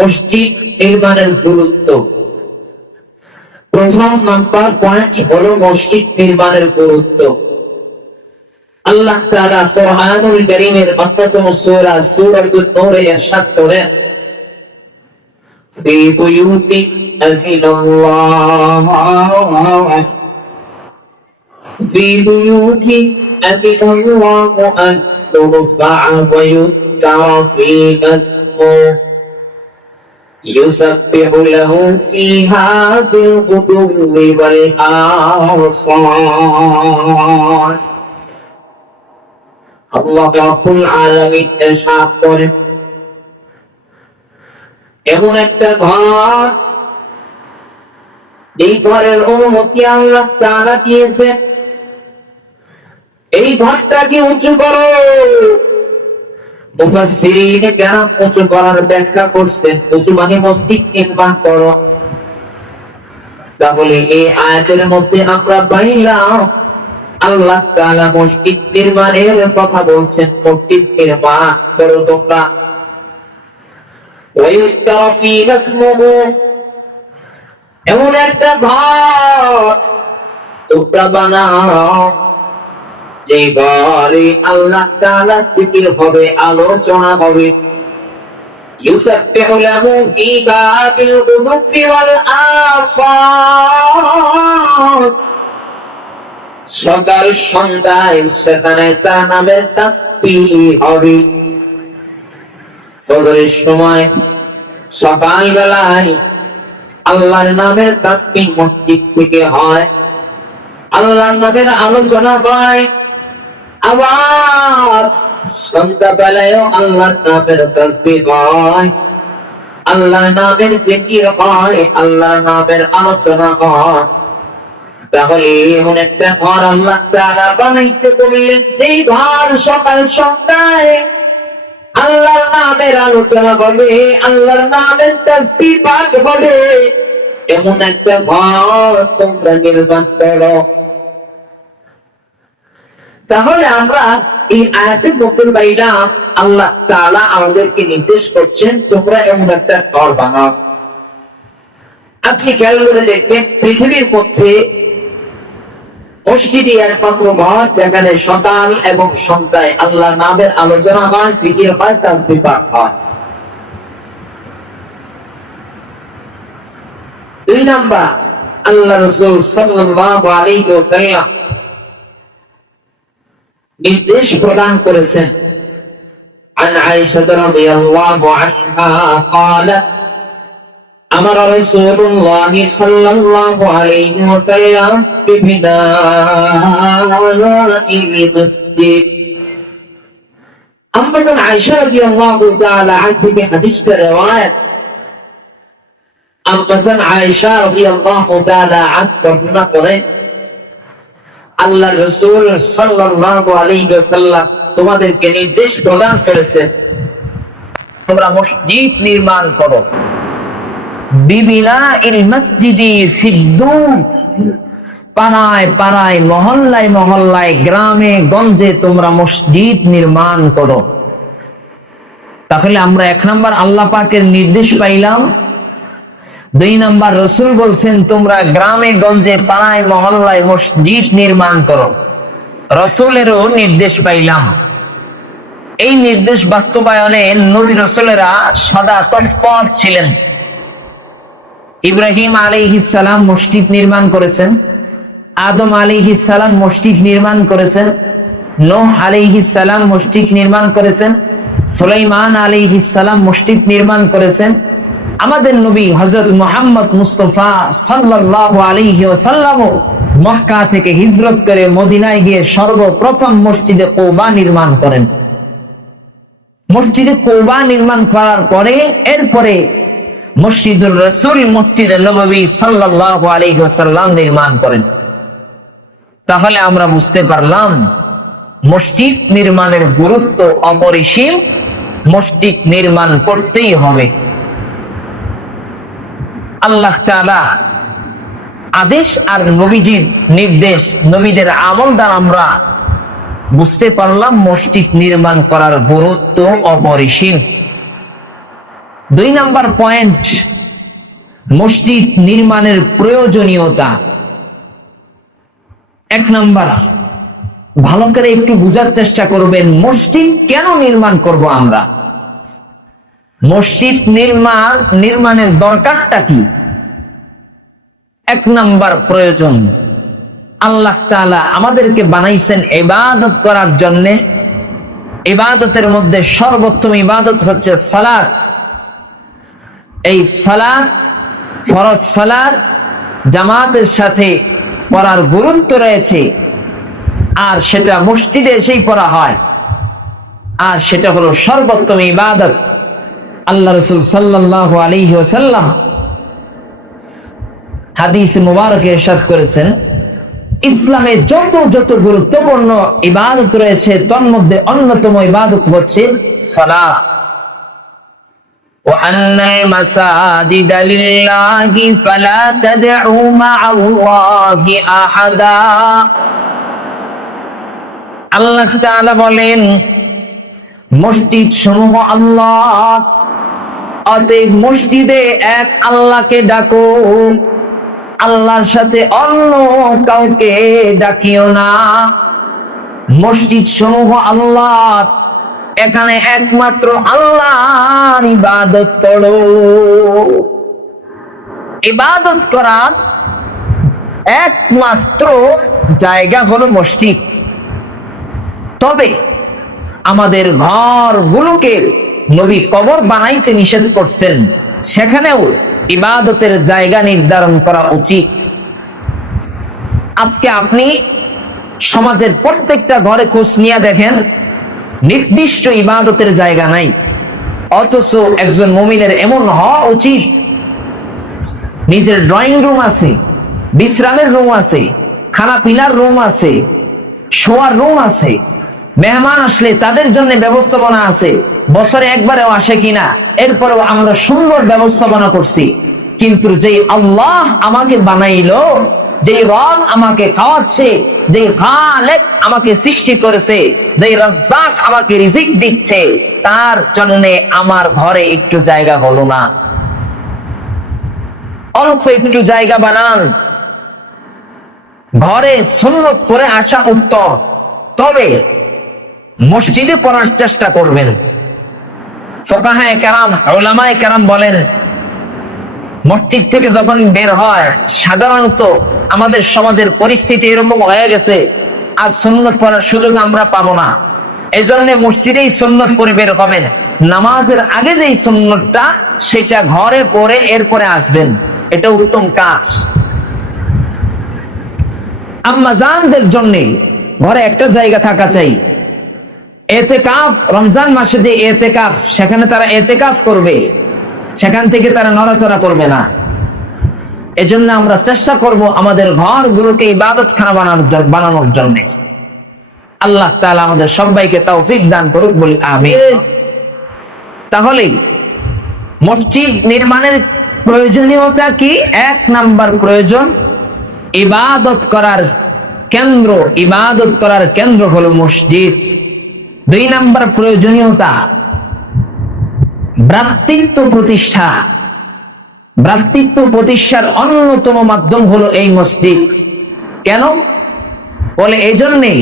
মসজিদ নির্মাণের গুরুত্ব। প্রথম নাম্বার পয়েন্ট হলো মসজিদ নির্মাণের গুরুত্ব। আল্লাহ তাআলা কোরআনুল কারীমের অন্যতম সূরা সূরাতুন নূরে ইরশাদ করেন, ফি বুয়ুতি আযিনাল্লাহ ফি বুয়ুতি আযিনাল্লাহ আন তুরফা ওয়া ইউযকারা ফীহা ইসমুহু يسبح له فيها بالغدو والآصال। আল্লাহ রাব্বুল আলামিন ইরশাদ করেন, এমন একটা ঘর, এই ঘরের অনুমতি আল্লাহ তাআলা দিয়েছেন, এই ঘরটাকে উঁচু করো। মুফাসসিরিন কেরাম উঁচু করার ব্যাখ্যা করছেন, উঁচু মানে মসজিদ নির্মাণ করো। তাহলে এই আয়াতের মধ্যে আমরা পাইলাম আল্লাহ তাআলা মসজিদ নির্মাণের কথা বলছেন, মসজিদ নির্মাণ করো তোমরা। ওয়ায়ুযকারা ফীহা ইসমুহু, এমন একটা ঘর তোমরা বানাও যে ঘরে আল্লাহ তাআলা জিকির হবে, আলোচনা হবে। ইউসাব্বিহু লাহু ফীহা বিল গুদুবি ওয়াল আসাল, সকাল সন্ধ্যায় সেখানে তার নামের তাসবিহ হবে। ফজরের সময় সকাল বেলায় আল্লাহর নামের তাসবিহ মসজিদ থেকে হয়, আল্লাহর নামের আলোচনা হয়। আবার সন্ধ্যা বেলায়ও আল্লাহর নামের তাসবিহ হয়, আল্লাহর নামের জিকির হয়, আল্লাহর নামের আলোচনা হয়। তাহলে এমন একটা ঘর আল্লাহ তাআলা বানাইতে বললেন, যেই ঘর সকাল সন্ধ্যায় আল্লাহর নামের আলোচনা হবে, আল্লাহর নামের তাসবিহ পাঠ হবে। এমন একটা ঘর তোমরা নির্মাণ করো। তাহলে আমরা এই আয়াতের মধ্যে পাইলাম আল্লাহ তাআলা আমাদেরকে নির্দেশ করছেন, তোমরা এমন একটা ঘর বানাও। আপনি খেয়াল করে দেখবেন, পৃথিবীর মধ্যে মসজিদই একমাত্র ঘর যেখানে সকাল এবং সন্ধ্যায় আল্লাহর নামের আলোচনা হয়, জিকির হয়, তাসবিহ পাঠ হয়। 2 নাম্বার, আল্লাহ রাসূল সাল্লাল্লাহু আলাইহি ওয়াসাল্লাম নির্দেশ প্রদান করেছেন। عن عائشة رضي الله عنها قالت أمر رسول الله صلى الله عليه وسلم ببناء المسجد। أما عائشة رضي الله تعالى عنها حديث رواية أما عائشة رضي الله تعالى عنها قرأت আল্লাহ রাসূল সাল্লাল্লাহু আলাইহি ওয়াসাল্লাম তোমাদেরকে নির্দেশ প্রদান করেছেন, তোমরা মসজিদ নির্মাণ করো। বিবিনাইল মসজিদি ফিদ্দুর, পাড়ায় পাড়ায়, মহল্লায় মহল্লায়, গ্রামে গঞ্জে তোমরা মসজিদ নির্মাণ করো। তাহলে আমরা 1 নাম্বার আল্লাহ পাকের নির্দেশ পাইলাম, 2 নাম্বার রাসূল বলছেন তোমরা গ্রামে গঞ্জে, পাড়ায় মহল্লায় মসজিদ নির্মাণ করো। রাসূলেরও নির্দেশ পাইলাম। এই নির্দেশ বাস্তবায়নে নবী রাসূলেরা সদা তৎপর ছিলেন। ইব্রাহিম আলাইহিস সালাম মসজিদ নির্মাণ করেছেন, আদম আলাইহিস সালাম মসজিদ নির্মাণ করেছেন, নূহ আলাইহিস সালাম মসজিদ নির্মাণ করেছেন, সুলাইমান আলাইহিস সালাম মসজিদ নির্মাণ করেছেন। আমাদের নবী হযরত মুহাম্মদ মুস্তাফা সাল্লাল্লাহু আলাইহি ওয়াসাল্লাম মক্কা থেকে হিজরত করে মদিনায় গিয়ে সর্বপ্রথম মসজিদে কুবা নির্মাণ করেন। মসজিদে কুবা নির্মাণ করার পরে এরপরে মসজিদুর রাসূল, মসজিদে নববী সাল্লাল্লাহু আলাইহি ওয়াসাল্লাম নির্মাণ করেন। তাহলে আমরা বুঝতে পারলাম মসজিদ নির্মাণের গুরুত্ব অপরিসীম, মসজিদ নির্মাণ করতেই হবে। আল্লাহ তাআলা আদেশ আর নবীজির নির্দেশ, নবীদের আমল দ্বারা আমরা বুঝতে পারলাম মসজিদ নির্মাণ করার গুরুত্ব অপরিসীম। দুই নাম্বার পয়েন্ট, মসজিদ নির্মাণের প্রয়োজনীয়তা। এক নাম্বার, ভালো করে একটু বুঝার চেষ্টা করবেন, মসজিদ কেন নির্মাণ করব আমরা, মসজিদ নির্মাণের দরকারটা কি। এক নাম্বার প্রয়োজন, আল্লাহ তাআলা আমাদেরকে বানাইছেন ইবাদত করার জন্য। ইবাদতের মধ্যে সর্বোত্তম ইবাদত হচ্ছে সালাত। এই সালাত, ফরজ সালাত জামাতের সাথে পড়ার গুরুত্ব রয়েছে, আর সেটা মসজিদে এসেই পড়া হয়, আর সেটা হলো সর্বোত্তম ইবাদত। আল্লাহ রাসূল সাল্লাল্লাহু আলাইহি ওয়াসাল্লাম হাদিস মুবারকে ইরশাদ করেছেন, ইসলামে যত যত গুরুত্বপূর্ণ ইবাদত রয়েছে তার মধ্যে অন্যতম ইবাদত হচ্ছে সালাত। وأن المساجد لله فلا تدعوا مع الله أحدا। আল্লাহ তাআলা বলেন, মসজিদ সমূহ আল্লাহ, অতএব মসজিদে এক আল্লাহকে ডাকো, আল্লাহর সাথে অন্য কাউকে ডাকিও না। মসজিদ সমূহ আল্লাহ, এখানে একমাত্র আল্লাহর ইবাদত করো। ইবাদত করার একমাত্র জায়গা হলো মসজিদ। তবে আমাদের ঘরগুলোকে নবী কবর বানাইতে নিষেধ করছেন, সেখানেও ইবাদতের জায়গা নির্ধারণ করা উচিত। আজকে আপনি সমাজের প্রত্যেকটা ঘরে খোঁজ নিয়ে দেখেন, নির্দিষ্ট ইবাদতের জায়গা নাই। অথচ একজন মুমিনের এমন হওয়া উচিত, নিজের ড্রয়িং রুম আছে, বিশ্রামের রুম আছে, খানা পিনার রুম আছে, শোয়ার রুম আছে, মেহমান আসলে তাদের জন্য ব্যবস্থাপনা আছে, বছরে একবারেও আসে কিনা এরপরেও আমরা সুন্দর ব্যবস্থাপনা করছি। কিন্তু যেই আল্লাহ আমাকে বানাইলো, যেই রব আমাকে খাওয়াচ্ছে, যেই খালেক আমাকে সৃষ্টি করেছে, যেই রাজ্জাক আমাকে রিজিক দিচ্ছে, তার জন্য আমার ঘরে একটু জায়গা হলো না। অল্প একটু জায়গা বানান, ঘরে সুন্নত পড়ে আসা উত্তম, তবে মসজিদে পড়ার চেষ্টা করবেন। ফুকাহায়ে কেরাম, উলামায়ে কেরাম বলেন, মসজিদ থেকে যখন বের হয়, সাধারণত আমাদের সমাজের পরিস্থিতি এরকম হয়ে গেছে, আর সুন্নত পড়ার সুযোগ আমরা পাবো না। এই জন্য মসজিদেই সুন্নত পড়ে বের হবেন। নামাজের আগে যেই সুন্নতটা, সেটা ঘরে পড়ে এরপরে আসবেন, এটা উত্তম কাজ। আম্মাজানদের জন্য ঘরে একটা জায়গা থাকা চাই। এতেকাফ, রমজান মাসে যে এতেকাফ, সেখানে তারা এতেকাফ করবে, সেখান থেকে তারা নড়াচড়া করবে না। এজন্য আমরা চেষ্টা করব আমাদের ঘরগুলোকে ইবাদতখানা বানানোর জন্য। আল্লাহ তাআলা আমাদের সবাইকে তৌফিক দান করুক, বলি আমিন। তাহলে মসজিদ নির্মাণের প্রয়োজনীয়তা কি? এক নাম্বার প্রয়োজন, ইবাদত করার কেন্দ্র, ইবাদত করার কেন্দ্র হলো মসজিদ। দুই নাম্বার প্রয়োজনীয়তা, ভ্রাতৃত্ব প্রতিষ্ঠা। ভ্রাতৃত্ব প্রতিষ্ঠার অন্যতম মাধ্যম হলো এই মসজিদ। কেন বলে? এই জন্যে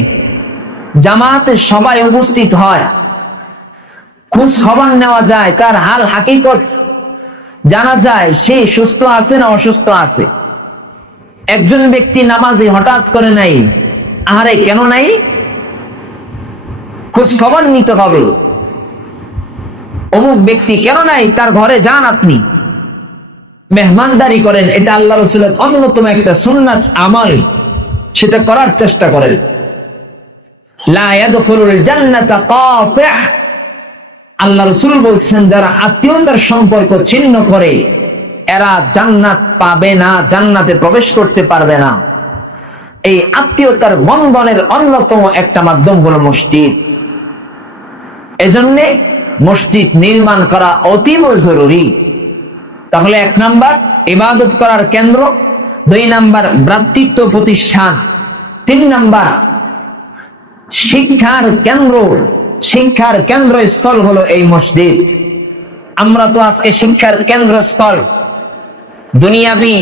জামাতে সবাই উপস্থিত হয়, খোঁজ খবর নেওয়া যায়, তার হাল হাকিকত জানা যায়, সে সুস্থ আছে না অসুস্থ আছে। একজন ব্যক্তি নামাজে হঠাৎ করে নাই, আরে কেন নাই, খোঁজ খবর নিতে হবে। অমুক ব্যক্তি কেন নাই, তার ঘরে যান, আপনি মেহমানদারি করেন, এটা আল্লাহ রাসূলের অন্যতম একটা সুন্নাত আমল, সেটা করার চেষ্টা করেন। লা ইয়াদখুলুল জান্নাতা কাতি', আল্লাহ রাসূল বলছেন, যারা আত্মীয়তার সম্পর্ক ছিন্ন করে এরা জান্নাত পাবে না, জান্নাতে প্রবেশ করতে পারবে না। এই আত্মীয়তার বন্ধনের অন্যতম একটা মাধ্যম হলো মসজিদ। এজন্য মসজিদ নির্মাণ করা অতীব জরুরি। তাহলে এক নাম্বার ইবাদত করার কেন্দ্র, দুই নাম্বার ভ্রাতৃত্ব প্রতিষ্ঠান, তিন নাম্বার শিক্ষার কেন্দ্র, শিক্ষার কেন্দ্রস্থল হলো এই মসজিদ। আমরা তো আজকে শিক্ষার কেন্দ্রস্থল, দুনিয়াবি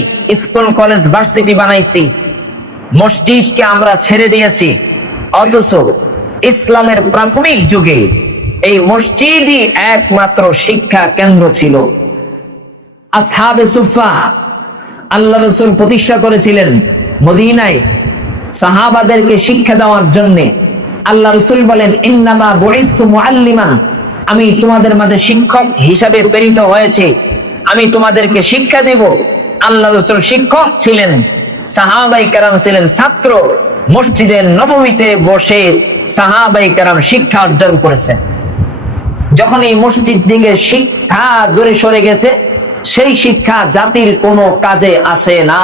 স্কুল কলেজ ভার্সিটি বানাইছি, মসজিদকে আমরা ছেড়ে দিয়েছি। অথচ ইসলামের প্রাথমিক যুগে এই মসজিদই একমাত্র শিক্ষা কেন্দ্র ছিল। আসহাবে সুফা আল্লাহ রাসূল প্রতিষ্ঠা করেছিলেন মদিনায় সাহাবাদেরকে শিক্ষা দেওয়ার জন্য। আল্লাহ রাসূল বলেন, ইন্নামা বুইসতু মুআল্লিমান, আমি তোমাদের মাঝে শিক্ষক হিসাবে প্রেরিত হয়েছি, আমি তোমাদেরকে শিক্ষা দেব। আল্লাহ রাসূল শিক্ষক ছিলেন, সাহাবাই কেরাম ছিলেন ছাত্র। মসজিদে নববীতে বসে সাহাবাই কেরাম শিক্ষা অর্জন করেছেন। যখন এই মসজিদ থেকে শিক্ষা দূরে সরে গেছে, সেই শিক্ষা জাতির কোনো কাজে আসে না।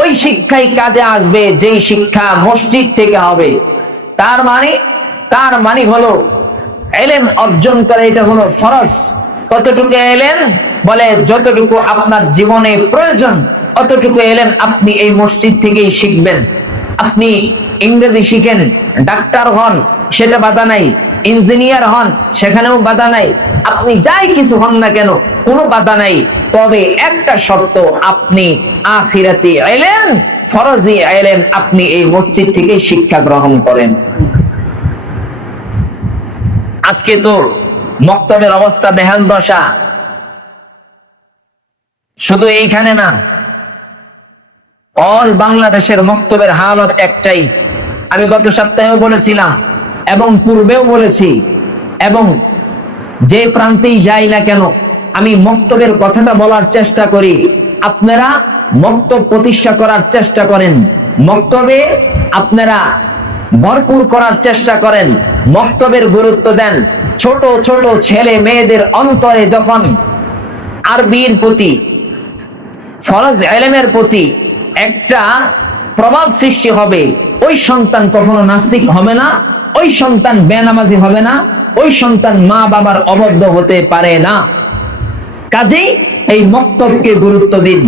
ওই শিক্ষাই কাজে আসবে যেই শিক্ষা মসজিদ থেকে হবে। তার মানে হলো ইলম অর্জন করা এটা হলো ফরজ। কতটুকু ইলম? বলে যতটুকু আপনার জীবনে প্রয়োজন অতটুকু ইলম আপনি এই মসজিদ থেকেই শিখবেন। আপনি ইংরেজি শিখেন, ডাক্তার হন, সেটা বাধা নাই। ইঞ্জিনিয়ার হন, সেখানেও বাধা নাই। আপনি যাই কিছু হন না কেন, কোনো বাধা নাই। তবে একটা শর্ত, আপনি আখিরাতি ইলম, ফরজি ইলম আপনি এই মসজিদ থেকে শিক্ষা গ্রহণ করেন। আজকে তো মক্তবের অবস্থা বেহাল দশা। শুধু এইখানে না, অল বাংলাদেশের মক্তবের হালত একটাই। আমি গত সপ্তাহেও বলেছিলাম এবং পূর্বেও বলেছি, এবং যে প্রান্তেই যাই না কেন আমি মক্তবের কথাটা বলার চেষ্টা করি। আপনারা মক্তব প্রতিষ্ঠা করার চেষ্টা করেন, মক্তবে আপনারা ভরপুর করার চেষ্টা করেন, মক্তবের গুরুত্ব দেন। ছোট ছোট ছেলে মেয়েদের অন্তরে যখন আরবির প্রতি, ফরজ ইলমের প্রতি একটা প্রভাব সৃষ্টি হবে, ওই সন্তান কখনো নাস্তিক হবে না, ওই সন্তান বেনামাজি হবে না, ওই সন্তান মা বাবার অবদ্ধ হতে পারে না। কাজেই এই মক্তবকে গুরুত্ব দিন,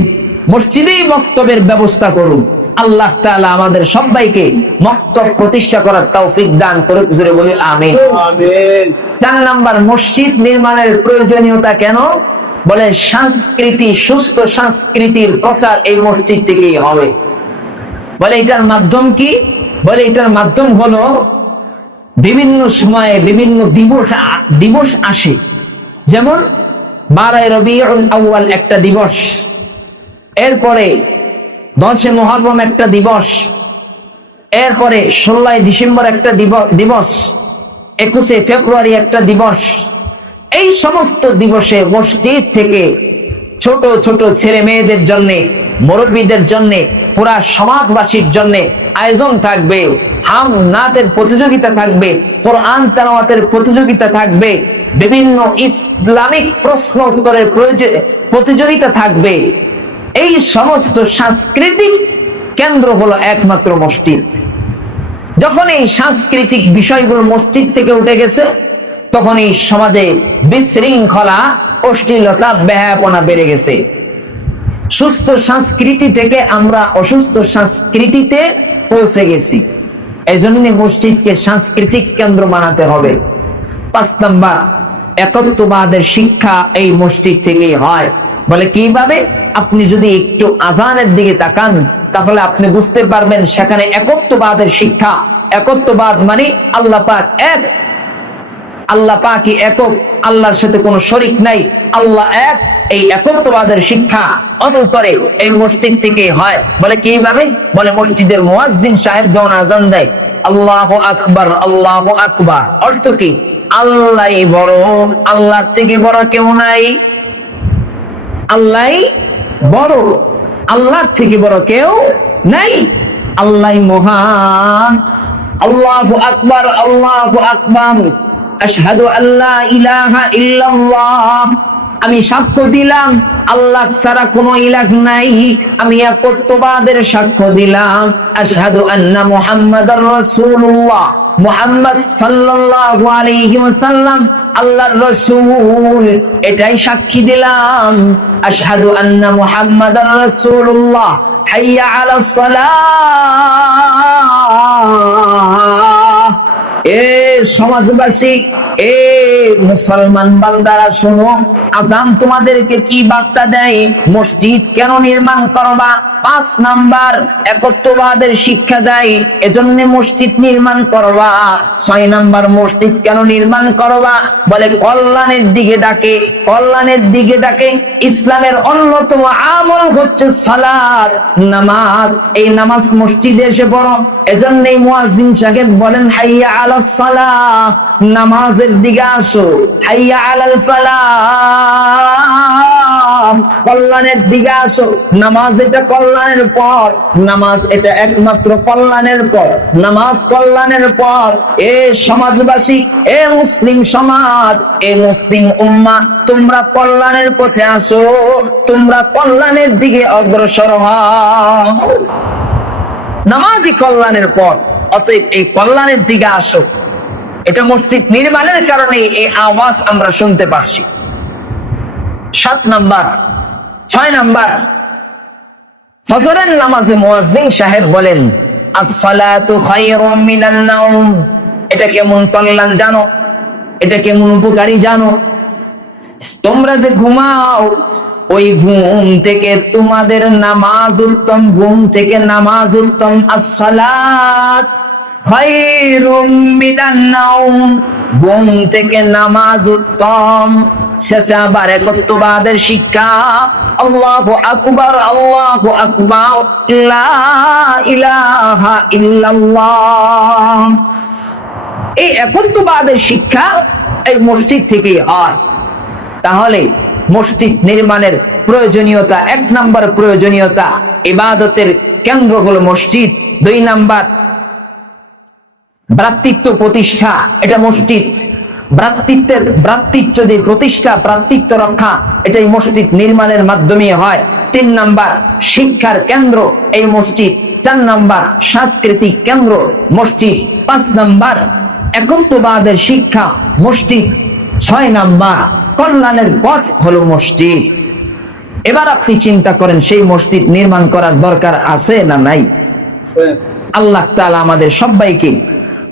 মসজিদেই মক্তবের ব্যবস্থা করুন। আল্লাহ তাআলা আমাদের সবাইকে মক্তব প্রতিষ্ঠা করার তৌফিক দান করুক, জোরে বলি আমিন। 4 নাম্বার, মসজিদ নির্মাণের প্রয়োজনীয়তা কেন? বলে সংস্কৃতি, সুস্থ সংস্কৃতির প্রচার এই মসজিদ থেকেই হবে। বলে এটার মাধ্যম কি? বলে এটার মাধ্যম হলো বিভিন্ন সময়ে বিভিন্ন দিবস আসে। যেমন 12 রবিউল আউয়াল একটা দিবস, এরপরে 10 মুহররম একটা দিবস, এরপরে 16 ডিসেম্বর একটা দিবস, 21 ফেব্রুয়ারি একটা দিবস। এই সমস্ত দিবসে মসজিদ থেকে ছোট ছোট ছেলে মেয়েদের জন্য, মুরব্বীদের জন্য, পুরা সমাজবাসীর জন্য আয়োজন থাকবে। হাম নাতের প্রতিযোগিতা থাকবে, কোরআন তেলাওয়াতের প্রতিযোগিতা থাকবে, বিভিন্ন ইসলামিক প্রশ্ন উত্তরের প্রতিযোগিতা থাকবে। এই সমস্ত সাংস্কৃতিক কেন্দ্র হলো একমাত্র মসজিদ। যখন এই সাংস্কৃতিক বিষয়গুলো মসজিদ থেকে উঠে গেছে, তখন এই সমাজে বিশৃঙ্খলা, অশ্লীলতা, বেহায়াপনা বেড়ে গেছে। সুস্থ সংস্কৃতি থেকে আমরা অসুস্থ সংস্কৃতিতে পৌঁছে গেছি। এই জন্য মসজিদকে সাংস্কৃতিক কেন্দ্র বানাতে হবে। 5 নাম্বার, একত্ববাদের শিক্ষা এই মসজিদ থেকেই হয়। বলে কিভাবে? আপনি যদি একটু আজানের দিকে তাকান তাহলে আপনি বুঝতে পারবেন সেখানে একত্ববাদের শিক্ষা। একত্ববাদ মানে আল্লাহ পাক এক, আল্লাহ পাকই একক, আল্লাহর সাথে কোনো শরীক নাই, আল্লাহ এক। এই একত্ববাদের শিক্ষা অন্তরে এই মসজিদ থেকে হয়। বলে কিভাবে? বলে মসজিদের মুয়াজ্জিন সাহেব যখন আজান দেয়, আল্লাহু আকবার, আল্লাহু আকবার, অর্থ কি? আল্লাহই বড়, আল্লাহর থেকে বড় কেউ নাই। আল্লাহই বড়, আল্লাহর থেকে বড় কেউ নাই। আল্লাহই মহান। আল্লাহু আকবার, আল্লাহু আকবার, আশহাদু আল্লা ইলাহা ইল্লাল্লাহ, আমি সাক্ষ্য দিলাম আল্লাহ ছাড়া কোনো ইলাহ নাই। আমি একত্ববাদের সাক্ষ্য দিলাম। আশহাদু আন্না মুহাম্মাদার রাসূলুল্লাহ, মুহাম্মদ সাল্লাল্লাহু আলাইহি ওয়াসাল্লাম আল্লাহর রাসূল, এটাই সাক্ষী দিলাম। আশহাদু আন্না মুহাম্মাদার রাসূলুল্লাহ, হাইয়া আলাস সালাহ, এ সমাজবাসী, এ মুসলমান বান্দারা শোনো, আযান তোমাদেরকে কি বার্তা দেয়? মসজিদ কেন নির্মাণ করবা? 5 নাম্বার একত্ববাদের শিক্ষা দেয়, এজন্য মসজিদ নির্মাণ করবা। 6 নাম্বার মসজিদ কেন নির্মাণ করবা? বলে কল্যাণের দিকে ডাকে, কল্যাণের দিকে ডাকে। ইসলামের অন্যতম আমল হচ্ছে সালাত, নামাজ। এই নামাজ মসজিদে এসে পড়ো। এজন্যই মুয়াজ্জিন সাহেব বলেন হাইয়া আলাস সালাহ, নামাজের দিকে আসো। হাইয়া আলাল ফালাহ, কল্যাণের দিকে আসো। নামাজ এটা কল্যাণের পর, নামাজ এটা একমাত্র কল্যাণের পর, নামাজ কল্যাণের পর। এ সমাজবাসী, এ মুসলিম সমাজ, এ মুসলিম উম্মাহ, তোমরা কল্যাণের পথে আসো, তোমরা কল্যাণের দিকে অগ্রসর হও। নামাজই কল্যাণের পথ, অতএব এই কল্যাণের দিকে আসো। এটা মসজিদ নির্মাণের কারণে এই আওয়াজ আমরা শুনতে পাচ্ছি। 7 নাম্বার, 6 নাম্বার, ফজরের নামাজে মুয়াজ্জিন সাহেব বলেন as-salatu খায়রুম মিনান নাওম। এটা কেমন কল্যাণ জানো? এটা কেমন উপকারী জানো? তোমরা যে ঘুমাও, ওই ঘুম থেকে তোমাদের নামাজ উত্তম, ঘুম থেকে নামাজ উত্তম। as-salat খায়রুম মিনান নাওম, ঘুম থেকে নামাজ উত্তম। শেষে আবার একত্ববাদের শিক্ষা, আল্লাহু আকবার, আল্লাহু আকবার, লা ইলাহা ইল্লাল্লাহ। এই একত্ববাদের শিক্ষা এই মসজিদ থেকেই হয়। তাহলে মসজিদ নির্মাণের প্রয়োজনীয়তা, 1 নাম্বার প্রয়োজনীয়তা, ইবাদতের কেন্দ্র হলো মসজিদ। 2 নাম্বার ভ্রাতৃত্ব প্রতিষ্ঠা, এটা মসজিদ। ভ্রাতৃত্ব যে প্রতিষ্ঠা, ভ্রাতৃত্ব রক্ষা, এটাই মসজিদ নির্মাণের মাধ্যমে হয়। 3 নাম্বার শিক্ষার কেন্দ্র এই মসজিদ। 4 নাম্বার সাংস্কৃতিক কেন্দ্র মসজিদ। 5 নাম্বার একত্ববাদের শিক্ষা মসজিদ। 6 নাম্বার কল্যাণের পথ হলো মসজিদ। এবার আপনি চিন্তা করেন, সেই মসজিদ নির্মাণ করার দরকার আছে না নাই? আল্লাহ তাআলা আমাদের সবাইকে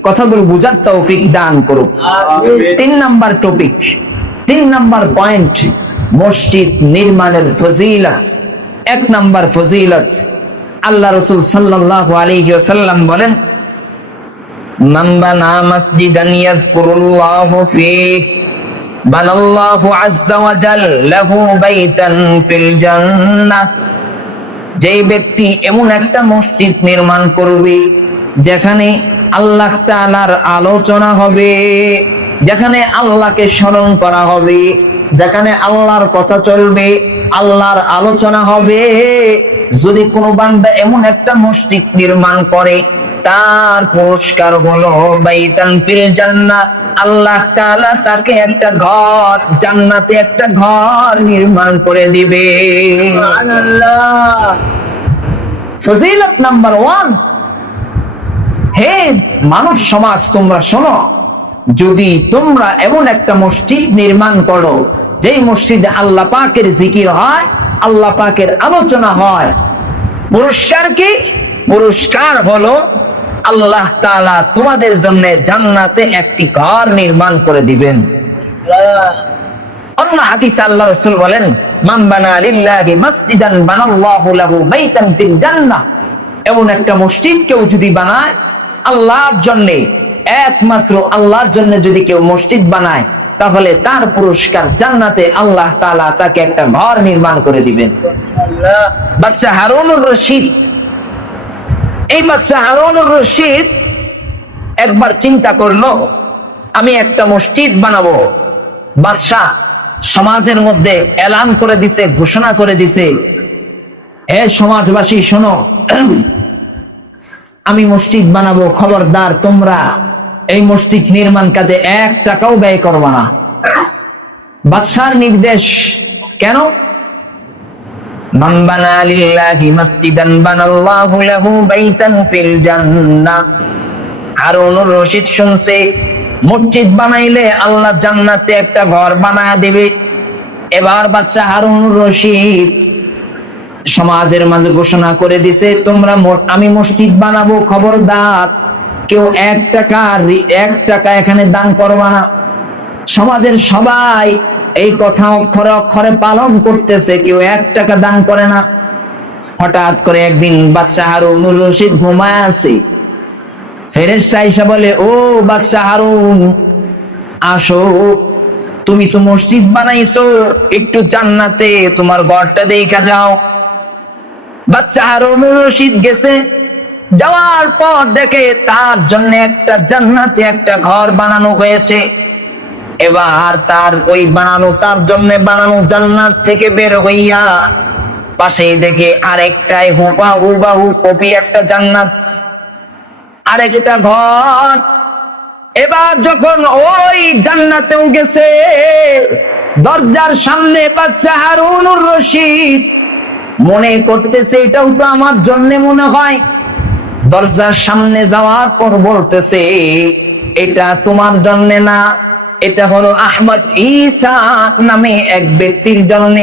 কথাগুলো বুঝার তৌফিক দান করুক। 3 নাম্বার টপিক, 3 নাম্বার পয়েন্ট, মসজিদ নির্মাণের ফজিলত। 1 নাম্বার ফজিলত, আল্লাহ রাসূল সাল্লাল্লাহু আলাইহি ওয়াসাল্লাম বলেন মান বানা মাসজিদান ইয়াযকুরুল্লাহু ফীহি বানাল্লাহু আযজা ওয়া জাল্লা লাহু বাইতান ফিল জান্নাহ। যেই ব্যক্তি এমন একটা মসজিদ নির্মাণ করবে যেখানে আল্লাহ তাআলার আলোচনা হবে, যেখানে আল্লাহকে স্মরণ করা হবে, যেখানে আল্লাহর কথা চলবে, আল্লাহর আলোচনা হবে, যদি কোনো বান্দা এমন একটা মসজিদ নির্মাণ করে, তার পুরস্কার হলো বাইতান ফিল জান্নাহ। আল্লাহ তাআলা তাকে একটা ঘর, জান্নাতে একটা ঘর নির্মাণ করে দিবে। সুবহানাল্লাহ। ফজিলত নাম্বার 1। হে মানব সমাজ, তোমরা শোনো, যদি তোমরা এমন একটা মসজিদ নির্মাণ করো যেই মসজিদে আল্লাহ পাকের জিকির হয়, আল্লাহ পাকের আলোচনা হয়, পুরস্কার কি? পুরস্কার হলো আল্লাহ তাআলা তোমাদের জন্য জান্নাতে একটি ঘর নির্মাণ করে দিবেন। অন্য হাদিসে আল্লাহ রাসূল বলেন মান বানা লিল্লাহি মাসজিদান বানাল্লাহু লাহু বাইতান ফিল জান্নাহ। এমন একটা মসজিদ কেউ যদি বানায় আল্লাহর জন্য, একমাত্র আল্লাহর জন্য যদি কেউ মসজিদ বানায়, তাহলে তার পুরস্কার জান্নাতে আল্লাহ তাআলা তাকে একটা ঘর নির্মাণ করে দিবেন। বাদশা হারুনুর রশিদ, এই বাদশা হারুনুর রশিদ একবার চিন্তা করলো আমি একটা মসজিদ বানাবো। বাদশা সমাজের মধ্যে এলান করে দিছে, ঘোষণা করে দিছে, হে সমাজবাসী শোনো, আমি মসজিদ বানাবো, খবরদার তোমরা এই মসজিদ নির্মাণ কাজে 1 টাকাও ব্যয় করবে না। বাদশার নির্দেশ। কেন? মান বানা লিল্লাহি মাসজিদান বানাল্লাহু লাহু বাইতান ফিল জান্নাহ। হারুনুর রশিদ শুনছে মসজিদ বানাইলে আল্লাহ জান্নাতে একটা ঘর বানায় দেবে। এবার বাদশা হারুনুর রশিদ সমাজের মাঝে ঘোষণা করে দিছে, তোমরা, আমি মসজিদ বানাবো, খবরদার কেউ 1 টাকা এখানে দান করবা না। সমাজের সবাই এই কথা অক্ষরে অক্ষরে পালন করতেছে, কেউ 1 টাকা দান করে না। হঠাৎ করে একদিন বাদশা হারুনুর রশিদ ঘুমায় আছে, ফেরেশতা এসে বলে, ও বাদশা হারুন, আসো, তুমি তো মসজিদ বানাইছো, একটু জান্নাতে তোমার ঘরটা দেখা যাও। বাদশা হারুনুর রশিদ গেছে, যাওয়ার পর দেখে তার জন্য একটা জান্নাতে একটা ঘর বানানো হয়েছে। এবার তার ওই তার জন্য বানানো জান্নাত থেকে বের হইয়া পাশেই দেখে আরেকটাই হুবাহু কপি একটা জান্নাত, আরেকটা ঘর। এবার যখন ওই জান্নাতেও গেছে, দরজার সামনে বাদশা হারুনুর রশিদ মনে করতেছে এটাও তো আমার জন্য মনে হয়। দরজার সামনে যাওয়ার পর বলতেছে, এটা তোমার জন্য না, এটা হলো আহমদ ঈসা নামে এক ব্যক্তির জন্য।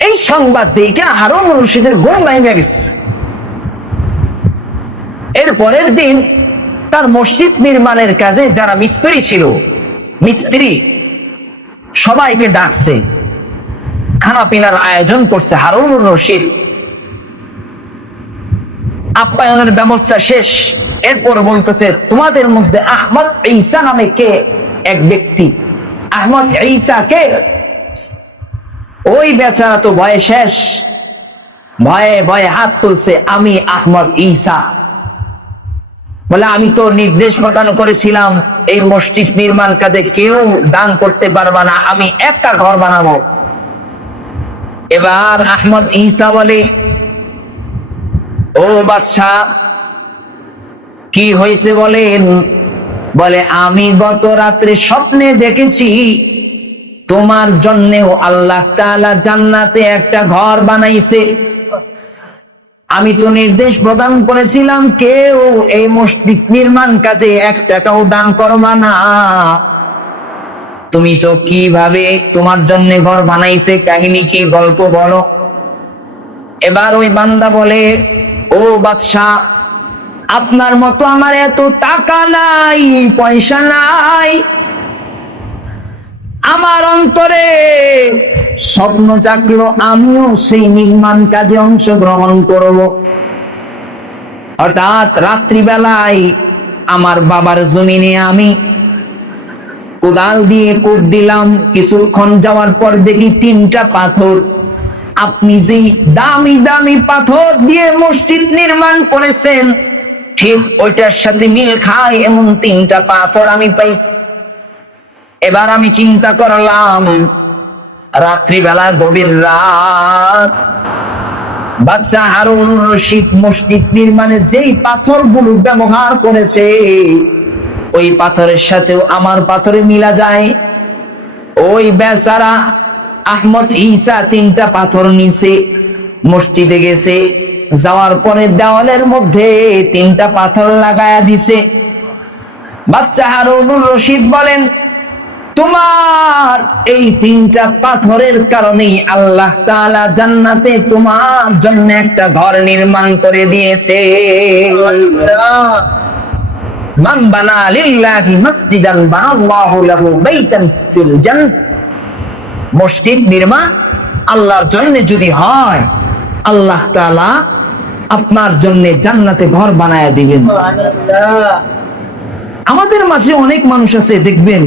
এই সংবাদ দেখে হারুনুর রশিদের ঘুম ভেঙে গেছে। এর পরের দিন তার মসজিদ নির্মাণের কাজে যারা মিস্ত্রি ছিল, মিস্ত্রি সবাইকে ডাকছে, খানা পিনার আয়োজন করছে। হারুনুর রশিদ আপ্যায়নের ব্যবস্থা শেষ। এরপর বলতেছে, তোমাদের মধ্যে আহমদ ঈসা নামে কে এক ব্যক্তি, আহমদ ঈসা কে? ওই বেচারা তো ভয়ে শেষ, ভয়ে ভয়ে হাত তুলছে, আমি আহমদ ঈসা। বলে, আমি তো নির্দেশ প্রদান করেছিলাম এই মসজিদ নির্মাণ কাজে কেউ দান করতে পারবে না, আমি একটা ঘর বানাবো। এবার আহমদ ঈসা বলে, ও বাদশা, কি হয়েছে বলেন? বলে, আমি গত রাত্রে স্বপ্নে দেখেছি তোমার জন্যেও আল্লাহ তাআলা জান্নাতে একটা ঘর বানাইছে। আমি তো নির্দেশ প্রদান করেছিলাম কেউ এই মসজিদ নির্মাণ কাজে 1 টাকাও দান করবা না। তুমি তো কিভাবে তোমার জন্য ঘর বানাইছে, কাহিনী কি, গল্প বলো। এবার ওই বান্দা বলে, ও বাদশা, আপনার মতো আমার এত টাকা নাই, পয়সা নাই, আমার অন্তরে স্বপ্ন জাগলো আমিও সেই নির্মাণ কাজে অংশগ্রহণ করব। হঠাৎ রাত্রিবেলায় আমার বাবার জমিনে আমি কোদাল দিয়ে কোপ দিলাম, কিছুক্ষণ যাওয়ার পর দেখি 3টা পাথর। আপনি যেই দামি দামি পাথর দিয়ে মসজিদ নির্মাণ করেছেন, ঠিক ওইটার সাথে মিল খায় এমন 3টা পাথর আমি পাইছি। এবার আমি চিন্তা করলাম, রাত্রিবেলা গভীর রাত, বাদশা হারুনুর রশিদ মসজিদ নির্মাণে যেই পাথরগুলো ব্যবহার করেছে, ওই পাথরের সাথেও আমার পাথরে মিলা যায়। ওই বেচারা আহমদ ঈসা 3টা পাথর নিছে, মসজিদে গেছে, যাওয়ার পরে দেওয়ালের মধ্যে 3টা পাথর লাগায়া দিছে। বাদশা হারুনুর রশিদ বলেন, তোমার এই 3টা পাথরের কারণেই আল্লাহ তাআলা জান্নাতে তোমার জন্য একটা ঘর নির্মাণ করে দিয়েছে। মান বানা লিল্লাহি মসজিদান বানাল্লাহু লাহু বাইতান ফিল জান্নাহ। মসজিদ নির্মাণ আল্লাহর জন্য যদি হয়, আল্লাহ তাআলা আপনার জন্য জান্নাতে ঘর বানায়া দিবেন। সুবহানাল্লাহ। আমাদের মাঝে অনেক মানুষ আছে, দেখবেন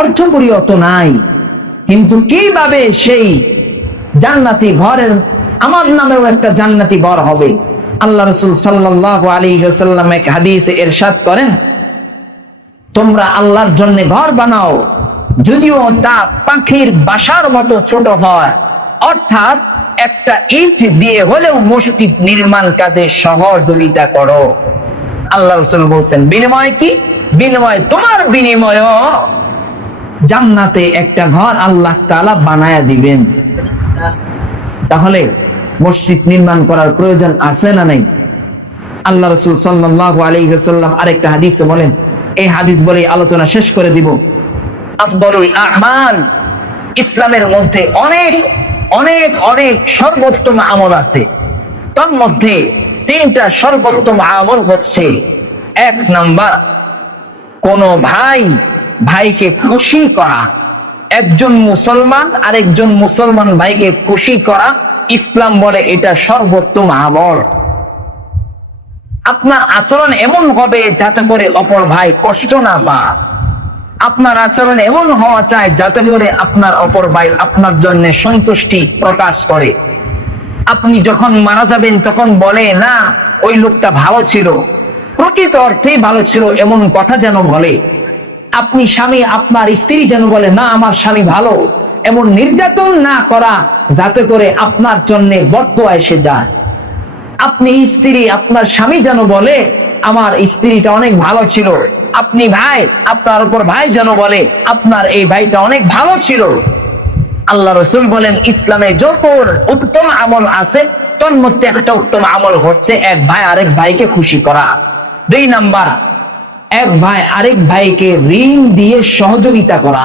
অর্থকরী অত নাই, কিন্তু কিভাবে সেই জান্নাতি ঘরের, আমার নামেও একটা জান্নাতি ঘর হবে। আল্লাহ রাসূল সাল্লাল্লাহু আলাইহি ওয়াসাল্লাম এক হাদিসে ইরশাদ করেন, তোমরা আল্লাহর জন্য ঘর বানাও, যদিও তা পাখির বাসার মতো ছোট হয়, অর্থাৎ একটা ইট দিয়ে হলেও মসজিদ নির্মাণ কাজে সহযোগিতা করো। আল্লাহ রাসূল বলছেন, বিনিময় কি? বিনিময় তোমার বিনিময় জান্নাতে একটা ঘর আল্লাহ তাআলা বানায়া দিবেন। তাহলে মসজিদ নির্মাণ করার প্রয়োজন আছে না নাই? আল্লাহ রাসূল সাল্লাল্লাহু আলাইহি ওয়াসাল্লাম আরেকটা হাদিসে বলেন, এই হাদিস বলে আলোচনা শেষ করে দিব। আফদলুল আ'মাল, ইসলামের মধ্যে অনেক অনেক অনেক সর্বোত্তম আমল আছে, তার মধ্যে তিনটা সর্বোত্তম আমল হচ্ছে, এক নাম্বার, কোন ভাই ভাইকে খুশি করা। একজন মুসলমান আরেকজন মুসলমান ভাইকে খুশি করা, ইসলাম বলে এটা সর্বোত্তম আমল। আপনার আচরণ এমন হবে যাতে করে অপর ভাই কষ্ট না পায়। আপনার আচরণ এমন হওয়া চাই যাতে করে আপনার অপর ভাই আপনার জন্য সন্তুষ্টি প্রকাশ করে। আপনি যখন মারা যাবেন তখন বলে না ওই লোকটা ভালো ছিল, প্রকৃত অর্থেই ভালো ছিল এমন কথা যেন বলে। আপনি স্বামী আপনার স্ত্রী যেন বলে না আমার স্বামী ভালো। এমন নির্যাতন না করা যাতে করে আপনার জন্য বদদোয়া এসে যায়। আপনি স্ত্রী আপনার স্বামী যেন বলে আমার স্ত্রীটা অনেক ভালো ছিল। আপনি ভাই আপনার উপর ভাই যেন বলে আপনার এই ভাইটা অনেক ভালো ছিল। আল্লাহ রাসূল বলেন ইসলামে যত উত্তম আমল আছে তার মধ্যে একটা উত্তম আমল হচ্ছে এক ভাই আরেক ভাইকে খুশি করা। দুই নাম্বার, এক ভাই আরেক ভাইকে ঋণ দিয়ে সহযোগিতা করা,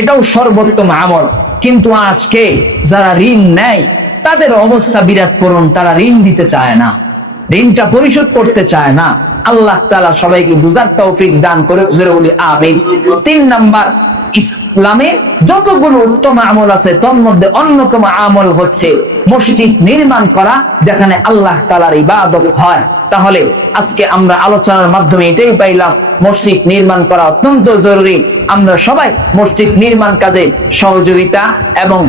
এটাও সর্বোত্তম আমল। কিন্তু আজকে যারা ঋণ নেয় তাদের অবস্থা বিরাট করুন, তারা ঋণ দিতে চায় না, ঋণটা পরিশোধ করতে চায় না। আল্লাহ তাআলা সবাইকে বুঝার তৌফিক দান করে, জোরে বলি আমিন। তিন নাম্বার, ইসলামে যতগুলো উত্তম আমল আছে তার মধ্যে অন্যতম আমল হচ্ছে মসজিদ নির্মাণ করা, যেখানে আল্লাহ তাআলার ইবাদত হয়। তাহলে আজকে আমরা আলোচনার মাধ্যমে এটাই পাইলাম, মসজিদ নির্মাণ করা অত্যন্ত জরুরি। আমরা সবাই মসজিদ নির্মাণ কাজে সহযোগিতা এবং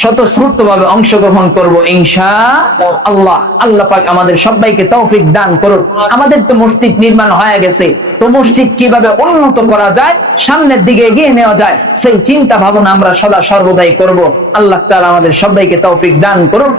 স্বতঃস্ফূর্তভাবে অংশগ্রহণ করব ইনশাআল্লাহ। আল্লাহ পাক আমাদের সবাইকে তৌফিক দান করুন। আমাদের তো মসজিদ নির্মাণ হয়ে গেছে, তো মসজিদ কিভাবে উন্নত করা যায়, সামনের দিকে এগিয়ে নেওয়া যায়, সেই চিন্তা ভাবনা আমরা সদা সর্বদাই করব। আল্লাহ তাআলা আমাদের সবাইকে তৌফিক দান করুন।